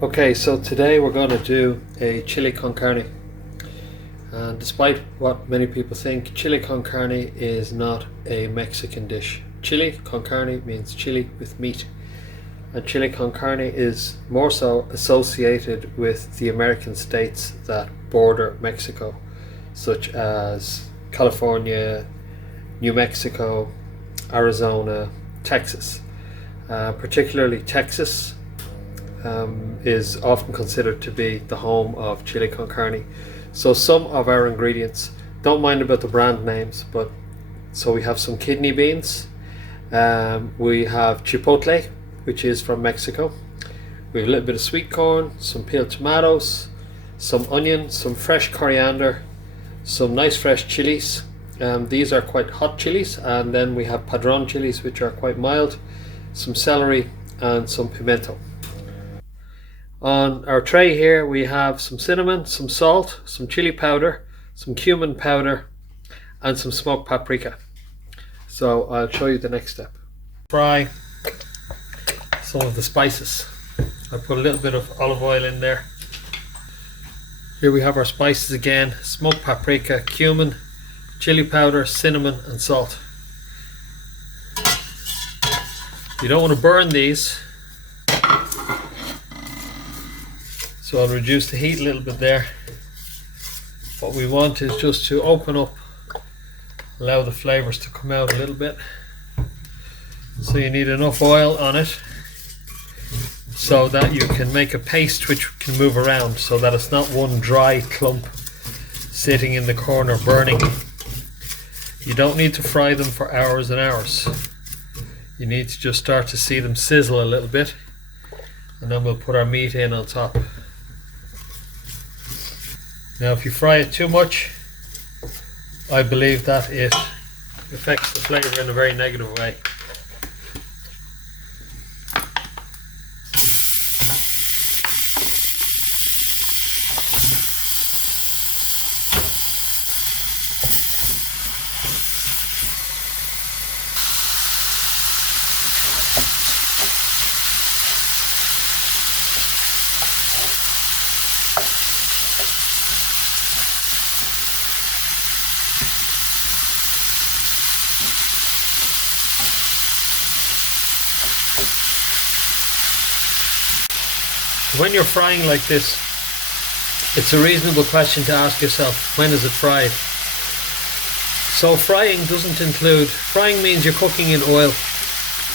Okay, so today we're going to do a chili con carne. And despite what many people think, chili con carne is not a Mexican dish. Chili con carne means chili with meat. And chili con carne is more so associated with the American states that border Mexico, such as California, New Mexico, Arizona, Texas. Particularly Texas is often considered to be the home of chili con carne. So some of our ingredients, don't mind about the brand names, but so we have some kidney beans, we have chipotle, which is from Mexico, we have a little bit of sweet corn, some peeled tomatoes, some onion, some fresh coriander, some nice fresh chilies. These are quite hot chilies, and then we have padron chilies, which are quite mild, some celery and some pimento. On our tray here we have some cinnamon, some salt, some chili powder, some cumin powder and some smoked paprika. So I'll show you the next step. Fry some of the spices. I put a little bit of olive oil in there. Here we have our spices again: smoked paprika, cumin, chili powder, cinnamon and salt. You don't want to burn these, so I'll reduce the heat a little bit there. What we want is just to open up, allow the flavors to come out a little bit. So you need enough oil on it so that you can make a paste which can move around, so that it's not one dry clump sitting in the corner burning. You don't need to fry them for hours and hours. You need to just start to see them sizzle a little bit, and then we'll put our meat in on top. Now if you fry it too much, I believe that it affects the flavour in a very negative way. When you're frying like this, it's a reasonable question to ask yourself, when is it fried? So frying means you're cooking in oil.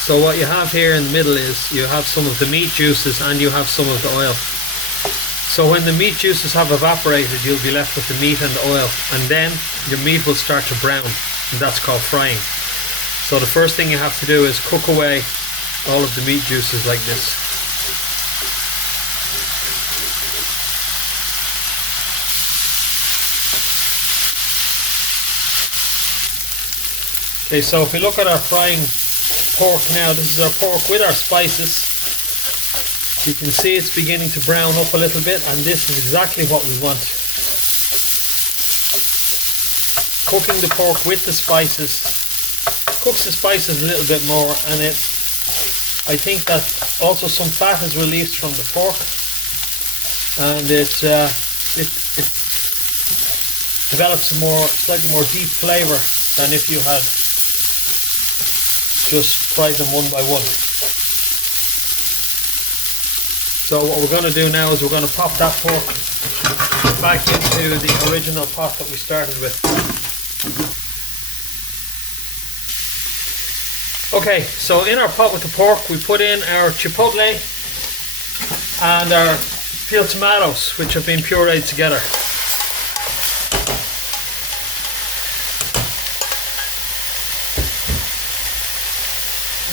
So what you have here in the middle is you have some of the meat juices and you have some of the oil. So when the meat juices have evaporated, you'll be left with the meat and the oil, and then your meat will start to brown, and that's called frying. So the first thing you have to do is cook away all of the meat juices like this. Okay, so if we look at our frying pork now, this is our pork with our spices. You can see it's beginning to brown up a little bit, and this is exactly what we want. Cooking the pork with the spices cooks the spices a little bit more, and I think that also some fat is released from the pork, and it develops a slightly more deep flavour than if you had just fry them one by one. So what we're going to do now is we're going to pop that pork back into the original pot that we started with. Okay, so in our pot with the pork we put in our chipotle and our peeled tomatoes, which have been pureed together.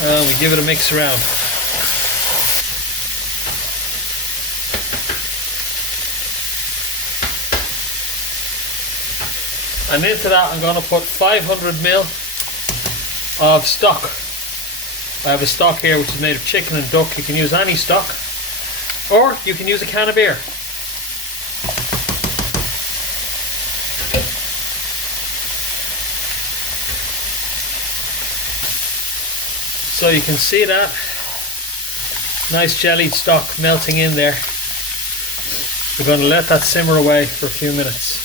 And we give it a mix around. And into that I'm going to put 500 ml of stock. I have a stock here which is made of chicken and duck. You can use any stock, or you can use a can of beer. So you can see that nice jellied stock melting in there. We're going to let that simmer away for a few minutes.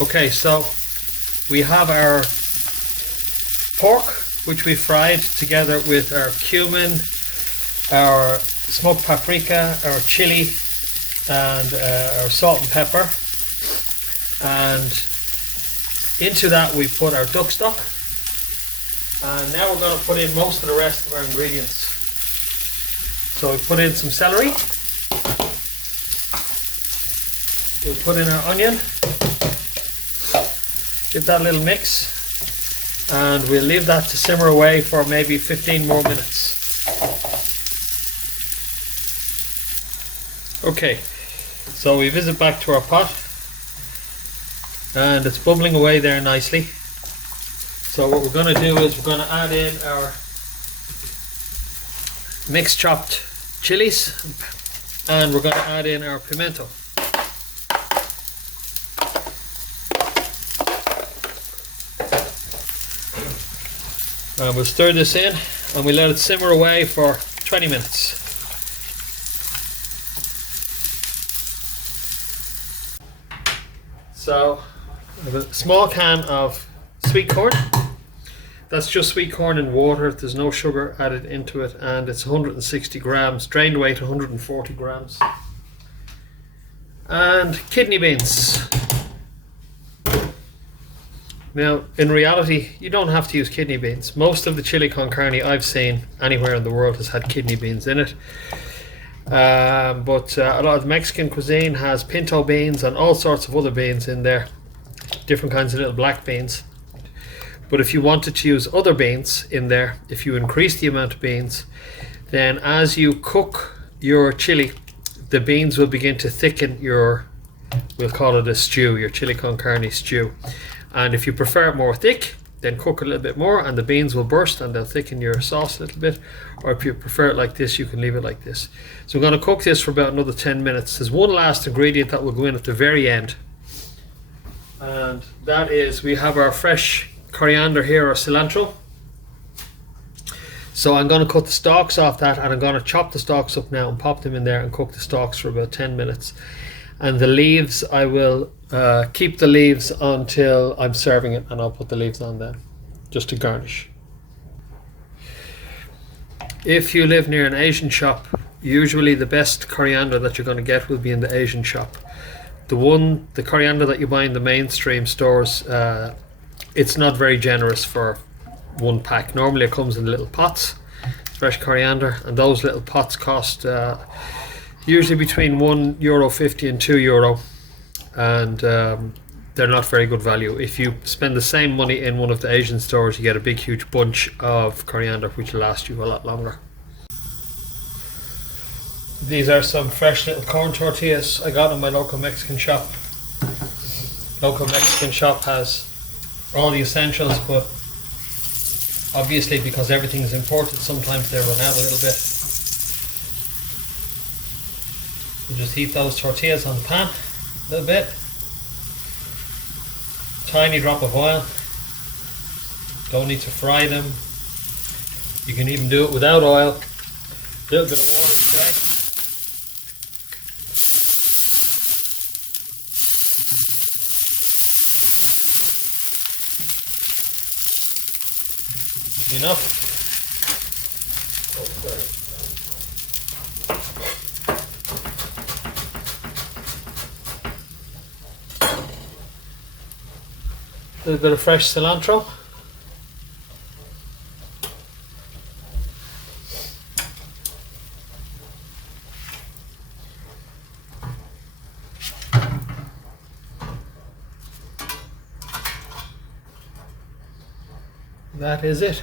Okay, so we have our pork, which we fried together with our cumin, our smoked paprika, our chili, and our salt and pepper. And into that we put our duck stock. And now we're going to put in most of the rest of our ingredients. So we put in some celery. We'll put in our onion. Give that a little mix. And we'll leave that to simmer away for maybe 15 more minutes. Okay, so we visit back to our pot. And it's bubbling away there nicely. So what we're going to do is we're going to add in our mixed chopped chilies, and we're going to add in our pimento. And we'll stir this in and we let it simmer away for 20 minutes. So I have a small can of sweet corn. That's just sweet corn and water. There's no sugar added into it, and it's 160 grams, drained weight 140 grams. And kidney beans. Now, in reality, you don't have to use kidney beans. Most of the chili con carne I've seen anywhere in the world has had kidney beans in it. But a lot of the Mexican cuisine has pinto beans and all sorts of other beans in there. Different kinds of little black beans. But if you wanted to use other beans in there, if you increase the amount of beans, then as you cook your chili, the beans will begin to thicken your, we'll call it a stew, your chili con carne stew. And if you prefer it more thick, then cook a little bit more and the beans will burst and they'll thicken your sauce a little bit. Or if you prefer it like this, you can leave it like this. So we're going to cook this for about another 10 minutes. There's one last ingredient that will go in at the very end. And that is, we have our fresh coriander here, or cilantro. So I'm going to cut the stalks off that, and I'm going to chop the stalks up now and pop them in there and cook the stalks for about 10 minutes. And the leaves, I will keep the leaves until I'm serving it, and I'll put the leaves on then, just to garnish. If you live near an Asian shop, usually the best coriander that you're going to get will be in the Asian shop. The coriander that you buy in the mainstream stores, it's not very generous for one pack. Normally it comes in little pots, fresh coriander, and those little pots cost usually between €1.50 and €2, and they're not very good value. If you spend the same money in one of the Asian stores, you get a big huge bunch of coriander which will last you a lot longer. These are some fresh little corn tortillas I got in my local Mexican shop. Local Mexican shop has all the essentials, but obviously because everything is imported, sometimes they run out a little bit. You just heat those tortillas on the pan a little bit. Tiny drop of oil. Don't need to fry them. You can even do it without oil. A little bit of water spray. Enough. A little bit of fresh cilantro. That is it.